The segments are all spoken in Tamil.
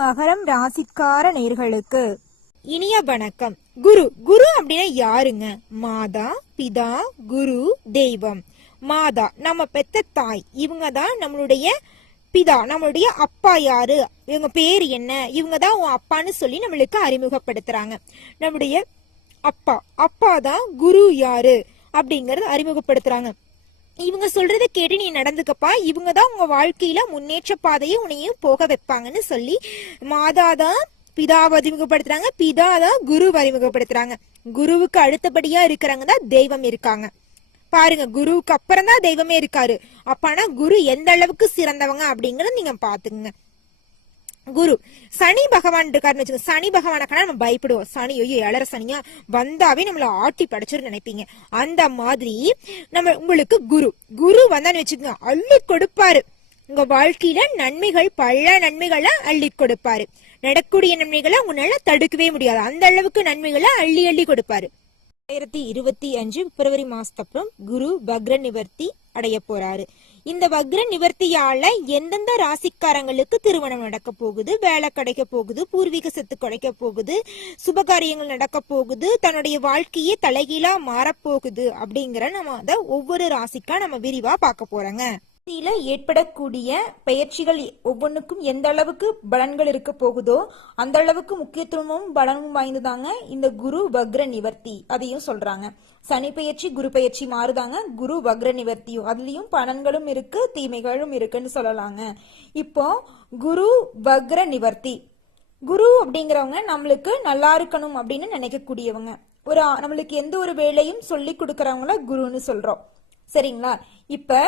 மகரம் ராசிக்கார நேர்களுக்கு இனிய வணக்கம். குரு குரு அப்படின்னா யாருங்க? மாதா, பிதா, குரு, தெய்வம். மாதா நம்ம பெத்த தாய், இவங்க தான் நம்மளுடைய பிதா, நம்மளுடைய அப்பா. யாரு இவங்க பேரு என்ன? இவங்க தான் உன் அப்பான்னு சொல்லி நம்மளுக்கு அறிமுகப்படுத்துறாங்க. நம்முடைய அப்பா, அப்பா தான் குரு யாரு அப்படிங்கறது அறிமுகப்படுத்துறாங்க. இவங்க சொல்றத கேட்டு நீ நடந்துக்கப்பா, இவங்க தான் உங்க வாழ்க்கையில முன்னேற்ற பாதையை உன்னையும் போக வைப்பாங்கன்னு சொல்லி மாதா தான் பிதாவை அறிமுகப்படுத்துறாங்க, பிதா தான் குருவை அறிமுகப்படுத்துறாங்க. குருவுக்கு அடுத்தபடியா இருக்கிறவங்க தான் தெய்வம் இருக்காங்க. பாருங்க, குருவுக்கு அப்புறம் தான் தெய்வமே இருக்காரு. அப்பனா குரு எந்த அளவுக்கு சிறந்தவங்க அப்படிங்கறத நீங்க பாத்துங்க. குரு சனி பகவான் இருக்காருன்னு வச்சுக்கோங்க. சனி பகவானுக்கான நம்ம பயப்படுவோம். சனி ஐயோ ஏழரை சனியா வந்தாவே நம்மள ஆட்டி படைச்சிரு நினைப்பீங்க. அந்த மாதிரி நம்ம உங்களுக்கு குரு வந்தான்னு வச்சுக்கோங்க, அள்ளி கொடுப்பாரு. உங்க வாழ்க்கையில நன்மைகள், பல நன்மைகளை அள்ளி கொடுப்பாரு. நடக்கூடிய நன்மைகளை உங்களால தடுக்கவே முடியாது, அந்த அளவுக்கு நன்மைகளை அள்ளி அள்ளி கொடுப்பாரு. 2025 பிப்ரவரி மாசத்துக்கு அப்புறம் குரு வக்ர நிவர்த்தி அடைய போறாரு. இந்த வக்ர நிவர்த்தியால எந்தெந்த ராசிக்காரங்களுக்கு திருமணம் நடக்க போகுது, வேலை கிடைக்க போகுது, பூர்வீக சொத்து கிடைக்க போகுது, சுபகாரியங்கள் நடக்க போகுது, தன்னுடைய வாழ்க்கையே தலைகீழா மாறப்போகுது அப்படிங்கிற நம்ம அதை ஒவ்வொரு ராசிக்கா நம்ம விரிவா பார்க்க போறோங்க. ஏற்படக்கூடிய பெயர்ச்சிகள் ஒவ்வொன்றுக்கும் எந்த அளவுக்கு பலன்கள் இருக்க போகுதோ அந்த அளவுக்கு முக்கியத்துவமும் பலனும் வாய்ந்ததாங்க இந்த குரு வக்ர நிவர்த்தி. அதையும் சொல்றாங்க. சனி பெயர்ச்சி, குரு பெயர்ச்சி மாறுதாங்க. குரு வக்ர நிவர்த்தியும் அதுலயும் பலன்களும் இருக்கு, தீமைகளும் இருக்குன்னு சொல்லலாங்க. இப்போ குரு வக்ர நிவர்த்தி, குரு அப்படிங்கிறவங்க நம்மளுக்கு நல்லா இருக்கணும் அப்படின்னு நினைக்கக்கூடியவங்க. நம்மளுக்கு எந்த ஒரு வேலையும் சொல்லி கொடுக்கறவங்கள குருன்னு சொல்றோம். சரிங்களா? இப்ப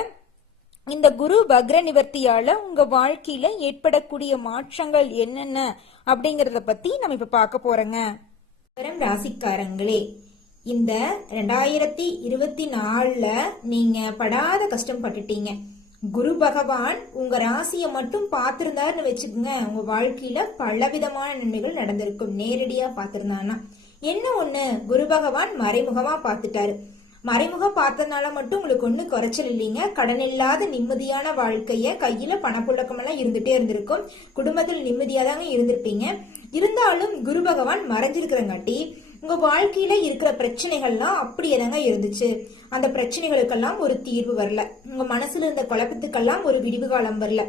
இந்த குரு வக்ர நிவர்த்தியால உங்க வாழ்க்கையில ஏற்படக்கூடிய மாற்றங்கள் என்னென்ன அப்படிங்கறத பத்தி நம்ம இப்ப பார்க்க போறோங்க. ராசிக்காரங்களே, இந்த 2024ல நீங்க படாத கஷ்டம் பட்டுட்டீங்க. குரு பகவான் உங்க ராசியை மட்டும் பார்த்திருந்தாருன்னு வச்சுக்கோங்க, உங்க வாழ்க்கையில பலவிதமான நன்மைகள் நடந்திருக்கும். நேரடியா பார்த்திருந்தான்னா என்ன ஒண்ணு, குரு பகவான் மறைமுகமா பார்த்துட்டாரு. மறைமுக பார்த்ததுனால மட்டும் உங்களுக்கு ஒண்ணு குறைச்சல் இல்லைங்க. கடன் இல்லாத நிம்மதியான வாழ்க்கைய, கையில பணப்புழக்கம் எல்லாம் இருந்துட்டே இருந்திருக்கும். குடும்பத்தில் நிம்மதியா தாங்க இருந்திருப்பீங்க. இருந்தாலும் குரு பகவான் மறைஞ்சிருக்கிறங்காட்டி உங்க வாழ்க்கையில இருக்கிற பிரச்சனைகள்லாம் அப்படியே தாங்க இருந்துச்சு. அந்த பிரச்சனைகளுக்கெல்லாம் ஒரு தீர்வு வரல. உங்க மனசுல இருந்த குழப்பத்துக்கெல்லாம் ஒரு விடிவு காலம் வரல.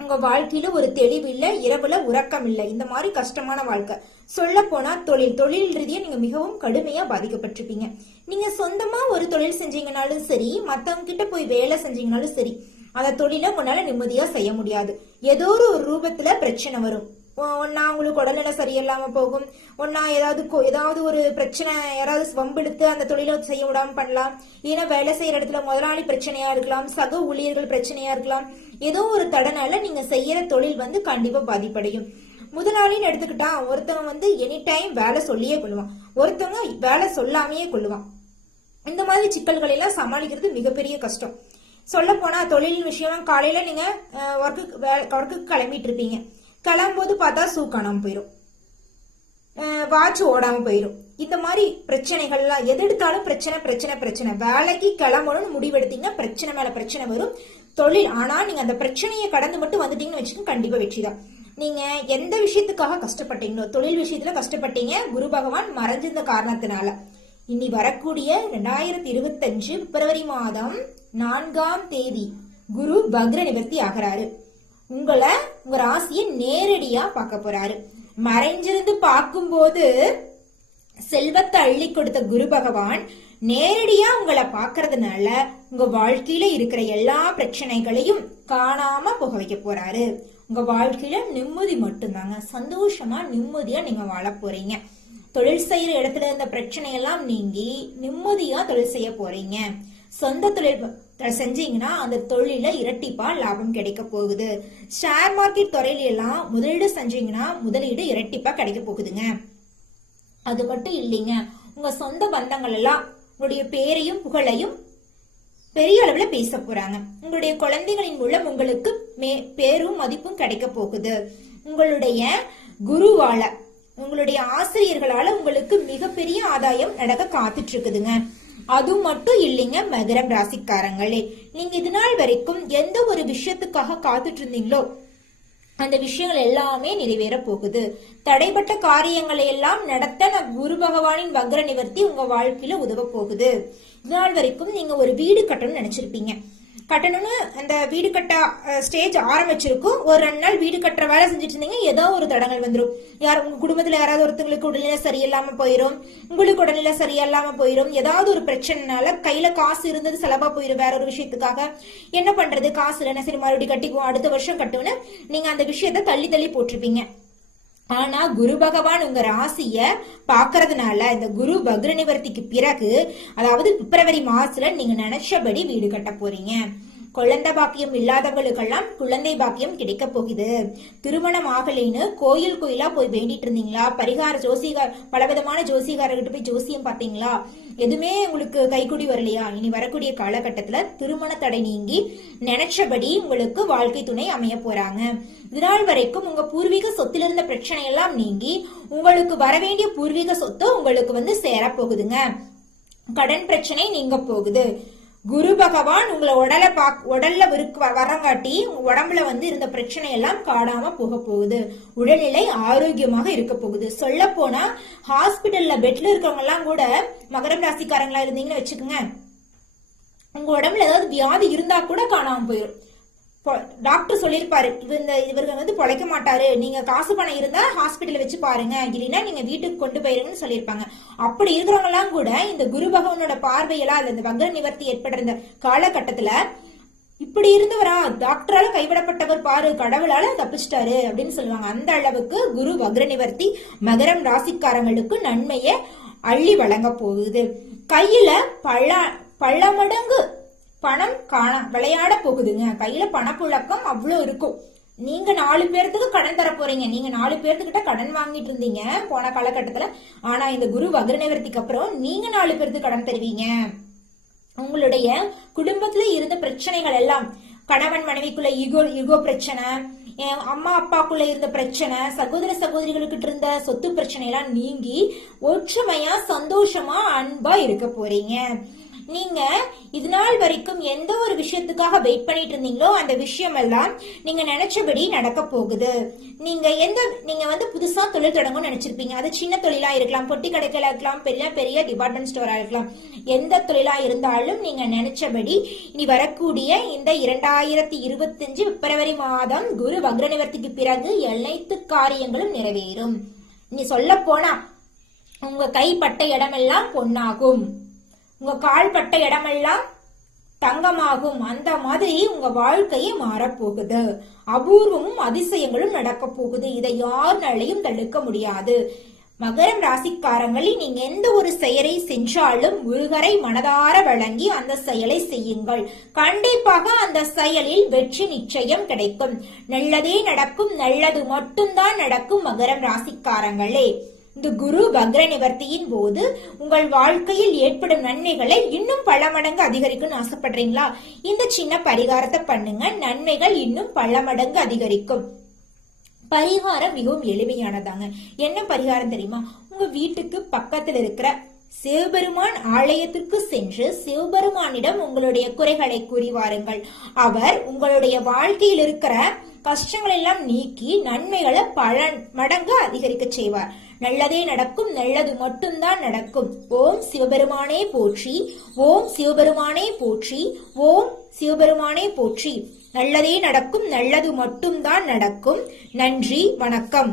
உங்க வாழ்க்கையில ஒரு தெளிவு இல்ல, இரவுல உறக்கம் இல்ல. இந்த மாதிரி கஷ்டமான வாழ்க்கை. சொல்ல போனா தொழில் ரீதியா நீங்க மிகவும் கடுமையா பாதிக்கப்பட்டிருப்பீங்க. நீங்க சொந்தமா ஒரு தொழில் செஞ்சீங்கனாலும் சரி, மத்தவங்க கிட்ட போய் வேலை செஞ்சீங்கனாலும் சரி, அந்த தொழிலை உங்களால நிம்மதியா செய்ய முடியாது. ஏதோ ஒரு ரூபத்துல பிரச்சனை வரும். ஒன்னா உங்களுக்கு உடல்நிலை சரியில்லாம போகும், ஒன்னா ஏதாவது ஒரு பிரச்சனை, யாராவது வம்பெடுத்து அந்த தொழிலை செய்ய விடாம பண்ணலாம். ஏன்னா வேலை செய்யற இடத்துல முதலாளி பிரச்சனையா இருக்கலாம், சக ஊழியர்கள் பிரச்சனையா இருக்கலாம். ஏதோ ஒரு தடனால நீங்க செய்யற தொழில் கண்டிப்பா பாதிப்படையும். முதலாளின்னு எடுத்துக்கிட்டா ஒருத்தவங்க எனி டைம் வேலை சொல்லியே கொள்ளுவான், ஒருத்தவங்க வேலை சொல்லாமையே கொள்ளுவான். இந்த மாதிரி சிக்கல்களை எல்லாம் சமாளிக்கிறது மிகப்பெரிய கஷ்டம். சொல்ல போனா தொழில் விஷயம், காலையில நீங்க ஒர்க்கு கிளம்பிட்டு இருப்பீங்க. கிளம்பும்போது பார்த்தா ஷூ காணாம போயிடும், வாட்ச் ஓடாம போயிடும். இந்த மாதிரி பிரச்சனைகள்லாம் எது எடுத்தாலும் பிரச்சனை. வேலைக்கு கிளம்பணும்னு முடிவெடுத்தீங்கன்னா பிரச்சனை மேல பிரச்சனை வரும். தொழில் ஆனா நீங்க அந்த பிரச்சனையை கடந்து மட்டும் வந்துட்டீங்கன்னு வச்சுக்கோங்க, கண்டிப்பா வெற்றிதான். நீங்க எந்த விஷயத்துக்காக கஷ்டப்பட்டீங்களோ, தொழில் விஷயத்துல கஷ்டப்பட்டீங்க, குரு பகவான் மறைஞ்சிருந்த காரணத்தினால. இனி வரக்கூடிய 2025 பிப்ரவரி மாதம் 4ஆம் தேதி குரு வக்ர நிவர்த்தி ஆகிறாரு. உங்க ராசியை நேரடியா பார்க்க போறாரு. மறைஞ்சிருந்து பார்க்கும்போது செல்வத்தை அள்ளி கொடுத்த குரு பகவான் நேரடியா உங்களை பாக்குறதுனால உங்க வாழ்க்கையில இருக்கிற எல்லா பிரச்சனைகளையும் காணாம போக வைக்க போறாரு. உங்க வாழ்க்கையில நிம்மதி மட்டும்தாங்க. சந்தோஷமா நிம்மதியா நீங்க வாழ போறீங்க. தொழில் செய்யற இடத்துல இருந்த பிரச்சனையெல்லாம் நீங்கி நிம்மதியா தொழில் செய்ய போறீங்க. சொந்த தொழில் செஞ்சீங்கன்னா அந்த தொழில இரட்டிப்பா லாபம் கிடைக்க போகுது. ஷேர் மார்க்கெட் துறையில எல்லாம் முதலீடு செஞ்சீங்கன்னா முதலீடு இரட்டிப்பா கிடைக்க போகுதுங்க. அது மட்டும் இல்லைங்க, உங்க சொந்த பந்தங்கள் எல்லாம் உங்களுடைய பேரையும் புகழையும் பெரிய அளவுல பேச போறாங்க. உங்களுடைய குழந்தைகளின் மூலம் உங்களுக்கு பேரும் மதிப்பும் கிடைக்க போகுது. உங்களுடைய குருவால, உங்களுடைய ஆசிரியர்களால உங்களுக்கு மிகப்பெரிய ஆதாயம் நடக்க காத்துட்டு இருக்குதுங்க. அது மட்டும் இல்லைங்க மகரம் ராசிக்காரங்களே, நீங்க இது நாள் வரைக்கும் எந்த ஒரு விஷயத்துக்காக காத்துட்டு இருந்தீங்களோ அந்த விஷயங்கள் எல்லாமே நிறைவேற போகுது. தடைப்பட்ட காரியங்களை எல்லாம் நடத்த குரு பகவானின் வக்ர நிவர்த்தி உங்க வாழ்க்கையில உதவ போகுது. இதனால் வரைக்கும் நீங்க ஒரு வீடு கட்டணும்னு நினைச்சிருப்பீங்க. கட்டணும்னு அந்த வீடு கட்ட ஸ்டேஜ் ஆரம்பிச்சிருக்கும். ஒரு 2 நாள் வீடு கட்டுற வேலை செஞ்சுட்டு இருந்தீங்க, ஏதோ ஒரு தடங்கள் வந்துடும். உங்க குடும்பத்துல யாராவது ஒருத்தங்களுக்கு உடல்நிலை சரியில்லாம போயிடும், உங்களுக்கு உடல்நிலை சரியில்லாம போயிடும். ஏதாவது ஒரு பிரச்சனைனால கையில காசு இருந்தது செலவா போயிடும் வேற ஒரு விஷயத்துக்காக. என்ன பண்றது, காசு இல்லைன்னா சரி மறுபடியும் கட்டிக்குவோம், அடுத்த வருஷம் கட்டுவோன்னு நீங்க அந்த விஷயத்த தள்ளி தள்ளி போட்டிருப்பீங்க. ஆனா குரு பகவான் உங்க ராசிய பாக்குறதுனால இந்த குரு வக்ர நிவர்த்திக்கு பிறகு, அதாவது பிப்ரவரி மாசத்துல நீங்க நினைச்சபடி வீடு கட்ட போறீங்க. குழந்தை பாக்கியம் இல்லாதவங்களுக்கெல்லாம் குழந்தை பாக்கியம் கிடைக்க போகுது. திருமணம் ஆகலைன்னு கோயிலா போய் வேண்டிட்டு இருந்தீங்களா? பரிகார ஜோசிகார் பலவிதமான ஜோசிகாரர்கிட்ட போய் ஜோசியம் பார்த்தீங்களா? எதுவுமே உங்களுக்கு கைக்கூடி வரலையா? இனி வரக்கூடிய காலகட்டத்துல திருமண தடை நீங்கி நினைச்சபடி உங்களுக்கு வாழ்க்கை துணை அமைய போறாங்க. இதனால் வரைக்கும் உங்க பூர்வீக சொத்துல இருந்த பிரச்சனை எல்லாம் நீங்கி உங்களுக்கு வர வேண்டிய பூர்வீக சொத்து உங்களுக்கு சேர போகுதுங்க. கடன் பிரச்சனை நீங்க போகுது. குரு பகவான் உங்களை உடல்ல வரங்காட்டி உடம்புல இருந்த பிரச்சனை எல்லாம் காணாம போக போகுது. உடல்நிலை ஆரோக்கியமாக இருக்க போகுது. சொல்ல போனா ஹாஸ்பிட்டல்ல பெட்ல இருக்கவங்க எல்லாம் கூட மகரம் ராசிக்காரங்களா இருந்தீங்கன்னு வச்சுக்கோங்க, உங்க உடம்புல ஏதாவது வியாதி இருந்தா கூட காணாம போயிடும். டாக்டர் சொல்லியிருப்பாரு, இவர்கள் பொழைக்க மாட்டாரு, நீங்க காசு பணம் இருந்தா ஹாஸ்பிட்டல் வச்சு பாருங்க, இல்லைன்னா நீங்க வீட்டுக்கு கொண்டு போயிருங்கன்னு சொல்லியிருப்பாங்க. அப்படி இருக்கிறவங்க எல்லாம் கூட இந்த குரு பகவானோட பார்வையெல்லாம் இந்த வக்ர நிவர்த்தி ஏற்படுற இந்த காலகட்டத்துல இப்படி இருந்தவரா, டாக்டரால கைவிடப்பட்டவர் பாரு, கடவுளால தப்பிச்சிட்டாரு அப்படின்னு சொல்லுவாங்க. அந்த அளவுக்கு குரு வக்ர நிவர்த்தி மகரம் ராசிக்காரங்களுக்கு நன்மையை அள்ளி வழங்க போகுது. கையில பல மடங்கு பணம் விளையாட போகுதுங்க. கையில பணப்புழக்கம் அவ்வளவு இருக்கும். நீங்க 4 பேர்த்துக்கு கடன் தர போறீங்க. நீங்க 4 பேர்த்துக்கிட்ட கடன் வாங்கிட்டு இருந்தீங்க போன காலகட்டத்துல. ஆனா இந்த குரு வக்ர நிவர்த்திக்கு அப்புறம் நீங்க 4 பேர்த்துக்கு கடன் தருவீங்க. உங்களுடைய குடும்பத்துல இருந்த பிரச்சனைகள் எல்லாம், கணவன் மனைவிக்குள்ள ஈகோ பிரச்சனை, அம்மா அப்பாக்குள்ள இருந்த பிரச்சனை, சகோதர சகோதரிகளுக்கு இருந்த சொத்து பிரச்சனை எல்லாம் நீங்கி ஒற்றுமையா சந்தோஷமா அன்பா இருக்க போறீங்க. நீங்க இது நாள் வரைக்கும் எந்த ஒரு விஷயத்துக்காக வெயிட் பண்ணிட்டு இருந்தீங்களோ அந்த விஷயம் எல்லாம் நீங்க நினைச்சபடி நடக்க போகுது. நீங்க புதுசா தொழில் தொடங்கணும்னு நினைச்சிருப்பீங்க. அது சின்ன தொழிலா இருக்கலாம், பொட்டி கடைகளா இருக்கலாம், பெரிய டிபார்ட்மெண்ட் ஸ்டோரா இருக்கலாம். எந்த தொழிலா இருந்தாலும் நீங்க நினைச்சபடி இனி வரக்கூடிய இந்த 2025 பிப்ரவரி மாதம் குரு வக்ர நிவர்த்திக்கு பிறகு அனைத்து காரியங்களும் நிறைவேறும். நீ சொல்ல போனா உங்க கைப்பட்ட இடமெல்லாம் பொன்னாகும், உங்க கால் பட்ட இடமெல்லாம் தங்கமாகும். அந்த மாதிரி உங்க வாழ்க்கையே மாறப்போகுது. அபூர்வமும் அதிசயங்களும் நடக்க போகுது. இதை யாருனாலையும் தடுக்க முடியாது. மகரம் ராசிக்காரங்களில் நீங்க எந்த ஒரு செயலை சென்றாலும் முருகரை மனதார வழங்கி அந்த செயலை செய்யுங்கள். கண்டிப்பாக அந்த செயலில் வெற்றி நிச்சயம் கிடைக்கும். நல்லதே நடக்கும், நல்லது மட்டும்தான் நடக்கும். மகரம் ராசிக்காரங்களே, இந்த குரு வக்ர நிவர்த்தியின் போது உங்கள் வாழ்க்கையில் ஏற்படும் நன்மைகளை இன்னும் பல மடங்கு அதிகரிக்கும் ஆசைப்படுறீங்களா? இந்த சின்ன பரிகாரத்தை பண்ணுங்க, நன்மைகள் இன்னும் பல மடங்கு அதிகரிக்கும். பரிகாரம் மிகவும் எளிமையானதாங்க. என்ன பரிகாரம் தெரியுமா? உங்க வீட்டுக்கு பக்கத்தில் இருக்கிற சிவபெருமான் ஆலயத்திற்கு சென்று சிவபெருமானிடம் உங்களுடைய குறைகளை கூறி வாருங்கள். அவர் உங்களுடைய வாழ்க்கையில் இருக்கிற கஷ்டங்கள் எல்லாம் நீக்கி நன்மைகளை பல மடங்கு அதிகரிக்க செய்வார். நல்லதே நடக்கும், நல்லது மட்டும்தான் நடக்கும். ஓம் சிவபெருமானே போற்றி, ஓம் சிவபெருமானே போற்றி, ஓம் சிவபெருமானே போற்றி. நல்லதே நடக்கும், நல்லது மட்டும்தான் நடக்கும். நன்றி, வணக்கம்.